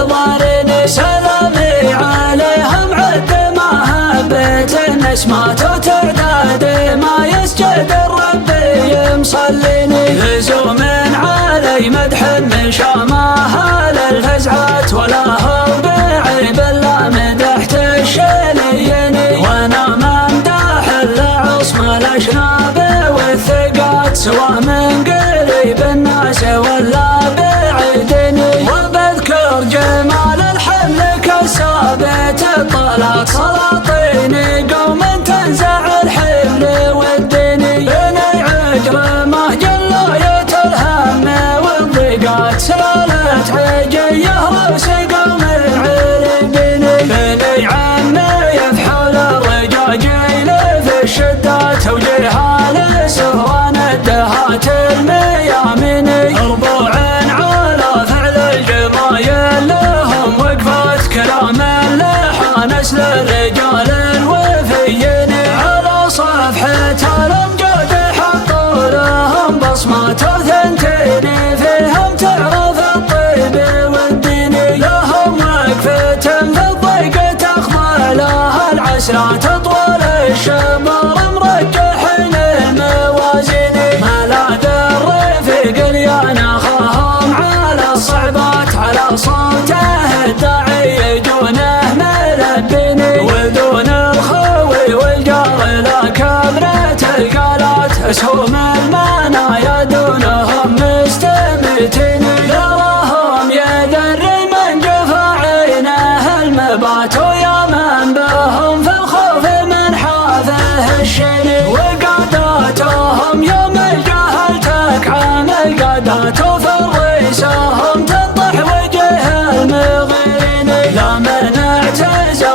ضارني سلامي عليهم عد محبة نسمات وتعداد ما يسجد الرب يمصليني لزوم علي مدح من شامها للفزعات ولا هو بعيب الا مدحت الشليني وانا ممدح العصمة الاشناب والثقات سواء من قريب الناس ولا بعيدني وبذكر جمال الحمل كالثابت الطلات سلاطيني قوم تنزع الحمل والديني بني عجرمه جلاية الهم والضيقات سالت عجيه روس قوم عربيني بني عمي يفحل الرجاجيل في الشدات توجيها لسهوان الدهات المياميني ربوع على فعل الجمايل لهم وقفات كلام لحانس للرجال الوفيين على صفحة الامجاد حطوا لهم بصمات وثنتين فيهم تعرف الطيب والدين لهم وقفة في الضيق تخضع لها العسرات طول الشبر مرجحين الموازين ملاذ الرفيق اليان اخاهم على الصعبات على صوته الداعي يجونه ملبيني ودون الخوي والجار لا كبرة القالات اسهم المنايا دونهم مستمتين يراهم يذري من جفا عينه المبات ويا من بهم في الخوف من حافه الشين وقاداتهم يوم الجهل تكعم القادات وفريسهم تنطح وجه المغيرين لا منعت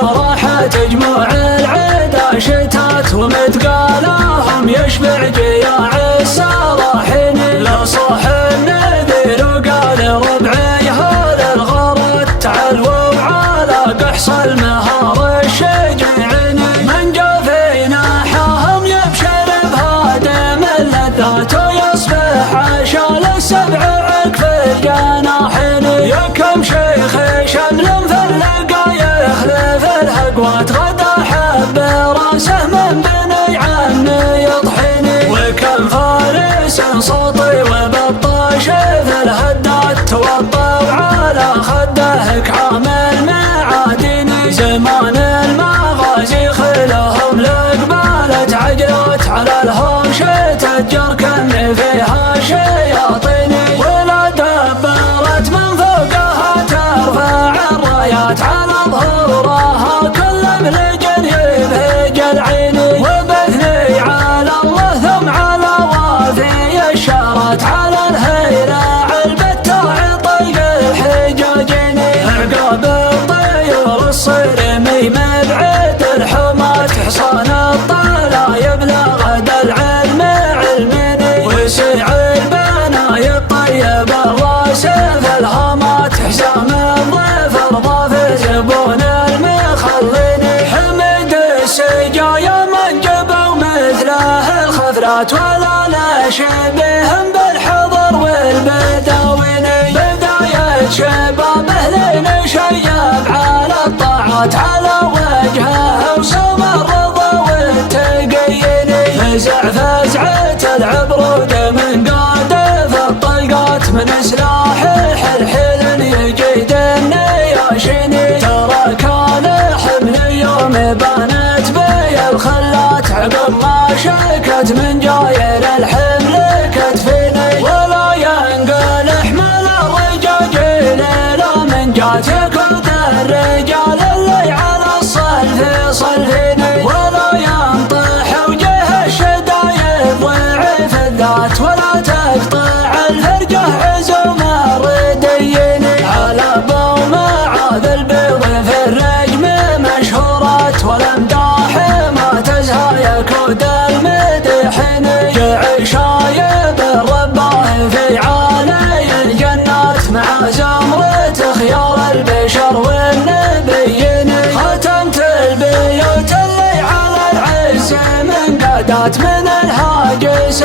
راحة جموع العدا شتات ومتقالهم يشبع جياع السراحين لا صاح النذير وقال ربعي هذا الغرض تعالوا على قحص المهار الشجعين من جا في ناحهم يبشر بهادم اللذات ويصبح عشال السبع عقف الجناحين يا كم شيخ شمل فلقا يخلف الهقوات غدا حب راسه من بني عمي يطحيني وكم فارس صوتي وبطاش في الهدات توطوا على خده كعام المعادين زمان المغازي خلهم لقبالة عجلات على الهوش تتجر كم فيها شياطين ولا دبرت من فوقها ترفع الرايات على ظهورها كل ملج يبهج العين وبثني على الله ثم على وافي الشارات على الهيلة البتاع طيق الحجاجين عقاب الطيور الصرمي مبعد الحمات حصان الطلا يبلغ العلم علمني وسع البناي الطيب الراس في الهامات حسام الظفر ضاف زبون المخلين حمد السجايا من جبوا مثله الخفرات ولا لا شبههم بالحضر والبداوين بداية شبابه لين شيب على الطاعات على وجهه وصوم الرضا والتقين فزعة العبرود من قادف الطلقات من سلاح حلحل يجيد النياشين ترى كان حمل يوم بانت بي الخلات عقب ما شكت من جايل الحمل كتفيني ولا ينقل احمل الرجاجيل لا من جات يكود الرجال اللي على الصلف صلفيني ولا ينطح وجه الشدايد ضعيف الذات ولا تقطع الفرجة عزوم الرديين على بوم عاذ البيض في الرجم مشهورات والامداح ما تزهى يكود المدحين جعل شايب الرباه في عالي الجنات مع زمرة خيار البشر والنبيين ختمت البيوت اللي على العز من قادات من الهاجس